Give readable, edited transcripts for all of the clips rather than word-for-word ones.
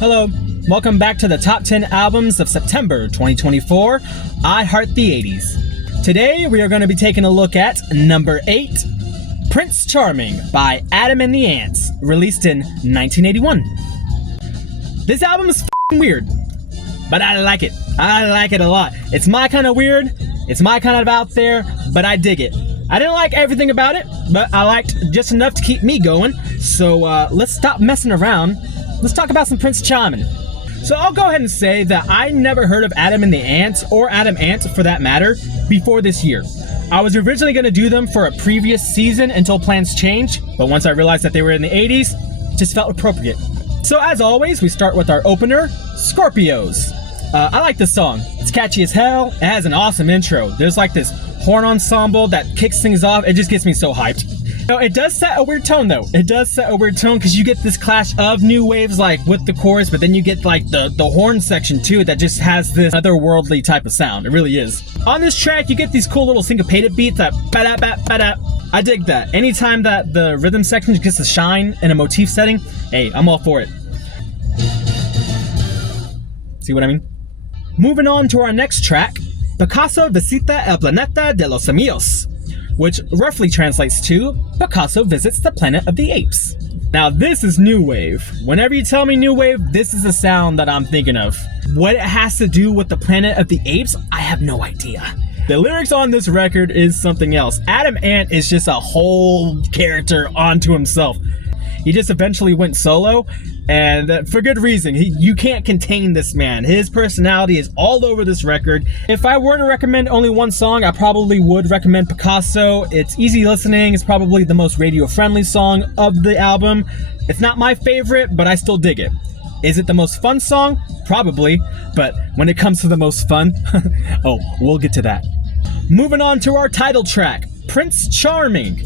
Hello, welcome back to the top 10 albums of September 2024. I heart the 80s. Today we are going to be taking a look at number 8, Prince Charming by Adam and the Ants, released in 1981. This album is f***ing weird, but I like it. I like it a lot. It's my kind of weird, it's my kind of out there, but I dig it. I didn't like everything about it, but I liked just enough to keep me going. So let's stop messing around. Let's talk about some Prince Charming. So I'll go ahead and say that I never heard of Adam and the Ants, or Adam Ant for that matter, before this year. I was originally going to do them for a previous season until plans changed, but once I realized that they were in the 80s, it just felt appropriate. So as always, we start with our opener, Scorpios. I like this song. It's catchy as hell. It has an awesome intro. There's like this horn ensemble that kicks things off. It just gets me so hyped. No, it does set a weird tone though. It does set a weird tone because you get this clash of new waves like with the chorus, but then you get like the horn section too that just has this otherworldly type of sound. It really is. On this track, you get these cool little syncopated beats that ba-da-ba-ba-da. I dig that. Anytime that the rhythm section gets to shine in a motif setting, hey, I'm all for it. See what I mean? Moving on to our next track, Picasso visita el planeta de los simios, which roughly translates to Picasso visits the planet of the apes. Now this is new wave. Whenever you tell me new wave, this is the sound that I'm thinking of. What it has to do with the planet of the apes, I have no idea. The lyrics on this record is something else. Adam Ant is just a whole character onto himself. He just eventually went solo, and for good reason. You can't contain this man. His personality is all over this record. If I were to recommend only one song, I probably would recommend Picasso. It's easy listening. It's probably the most radio-friendly song of the album. It's not my favorite, but I still dig it. Is it the most fun song? Probably, but when it comes to the most fun, oh, we'll get to that. Moving on to our title track, Prince Charming.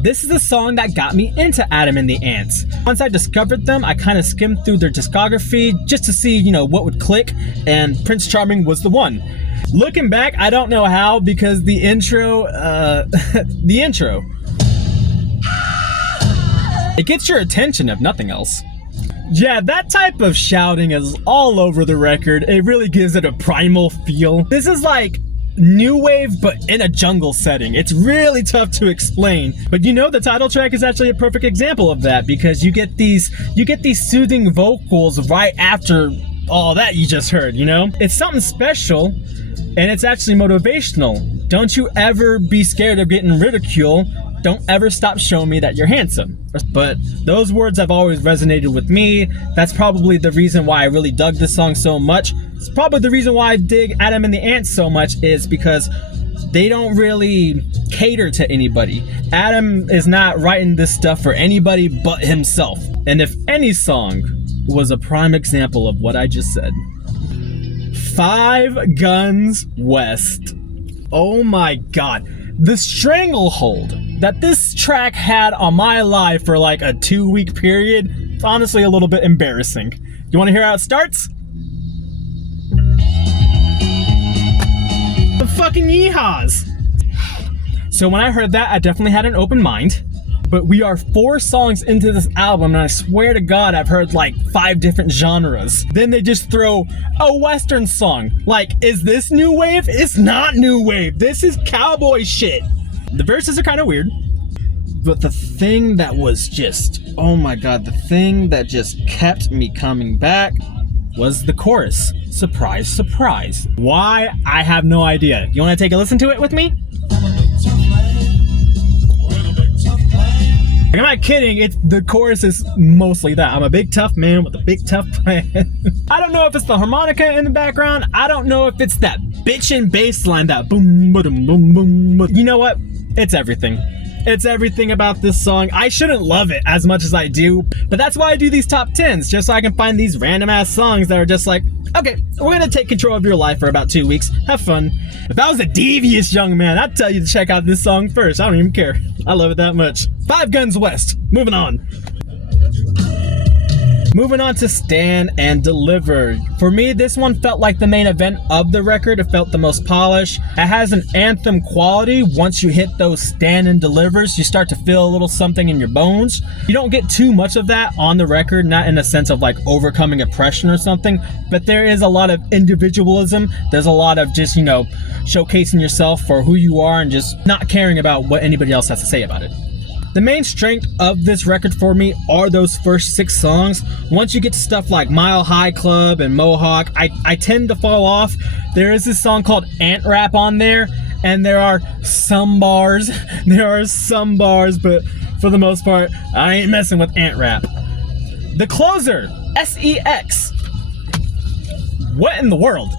This is a song that got me into Adam and the Ants. Once I discovered them, I kind of skimmed through their discography just to see, what would click, and Prince Charming was the one. Looking back, I don't know how, because the intro, it gets your attention if nothing else. Yeah, that type of shouting is all over the record. It really gives it a primal feel. This is like new wave, but in a jungle setting. It's really tough to explain, but the title track is actually a perfect example of that, because you get these soothing vocals right after all that you just heard. It's something special, and it's actually motivational. Don't you ever be scared of getting ridiculed. Don't ever stop showing me that you're handsome. But those words have always resonated with me. That's probably the reason why I really dug this song so much. It's probably the reason why I dig Adam and the Ants so much, is because they don't really cater to anybody. Adam is not writing this stuff for anybody but himself. And if any song was a prime example of what I just said, Five Guns West. Oh my God. The stranglehold that this track had on my life for like a 2-week period, it's honestly a little bit embarrassing. You want to hear how it starts? The fucking yeehaws! So when I heard that, I definitely had an open mind. But we are 4 songs into this album, and I swear to God, I've heard like 5 different genres. Then they just throw a Western song. Like, is this new wave? It's not new wave. This is cowboy shit. The verses are kind of weird. But the thing that was just, oh my God, the thing that just kept me coming back was the chorus. Surprise, surprise. Why? I have no idea. You want to take a listen to it with me? I'm not kidding, the chorus is mostly that. I'm a big tough man with a big tough plan. I don't know if it's the harmonica in the background. I don't know if it's that bitchin' bass line, that boom, boom, boom, boom. You know what? It's everything. It's everything about this song. I shouldn't love it as much as I do, but that's why I do these top 10s, just so I can find these random ass songs that are just like, okay, we're gonna take control of your life for about 2 weeks. Have fun. If I was a devious young man, I'd tell you to check out this song first. I don't even care. I love it that much. Five Guns West. Moving on. Moving on to Stand and Deliver. For me, this one felt like the main event of the record. It felt the most polished. It has an anthem quality. Once you hit those Stand and Delivers, you start to feel a little something in your bones. You don't get too much of that on the record, not in a sense of like overcoming oppression or something, but there is a lot of individualism. There's a lot of just, showcasing yourself for who you are and just not caring about what anybody else has to say about it. The main strength of this record for me are those first 6 songs. Once you get to stuff like Mile High Club and Mohawk, I tend to fall off. There is this song called Ant Rap on there, and there are some bars, but for the most part, I ain't messing with Ant Rap. The closer, SEX. What in the world?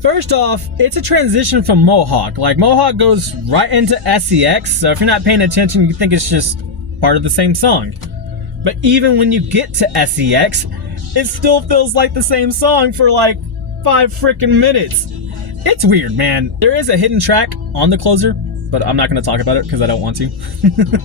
First off, it's a transition from Mohawk. Like, Mohawk goes right into SEX, so if you're not paying attention, you think it's just part of the same song. But even when you get to SEX, it still feels like the same song for like 5 freaking minutes. It's weird, man. There is a hidden track on the closer, but I'm not going to talk about it because I don't want to.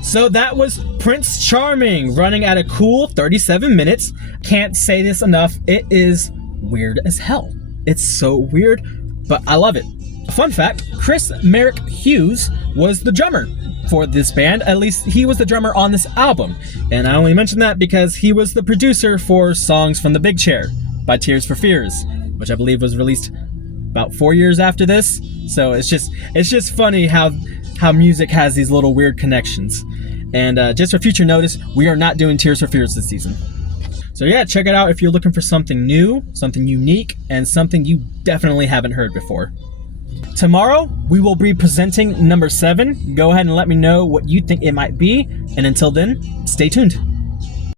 So that was Prince Charming, running at a cool 37 minutes. Can't say this enough. It is weird as hell. It's so weird, but I love it. Fun fact, Chris Merrick Hughes was the drummer for this band. At least he was the drummer on this album. And I only mention that because he was the producer for Songs from the Big Chair by Tears for Fears, which I believe was released about 4 years after this. So it's just funny how music has these little weird connections. And just for future notice, we are not doing Tears for Fears this season. So yeah, check it out if you're looking for something new, something unique, and something you definitely haven't heard before. Tomorrow, we will be presenting number 7. Go ahead and let me know what you think it might be. And until then, stay tuned.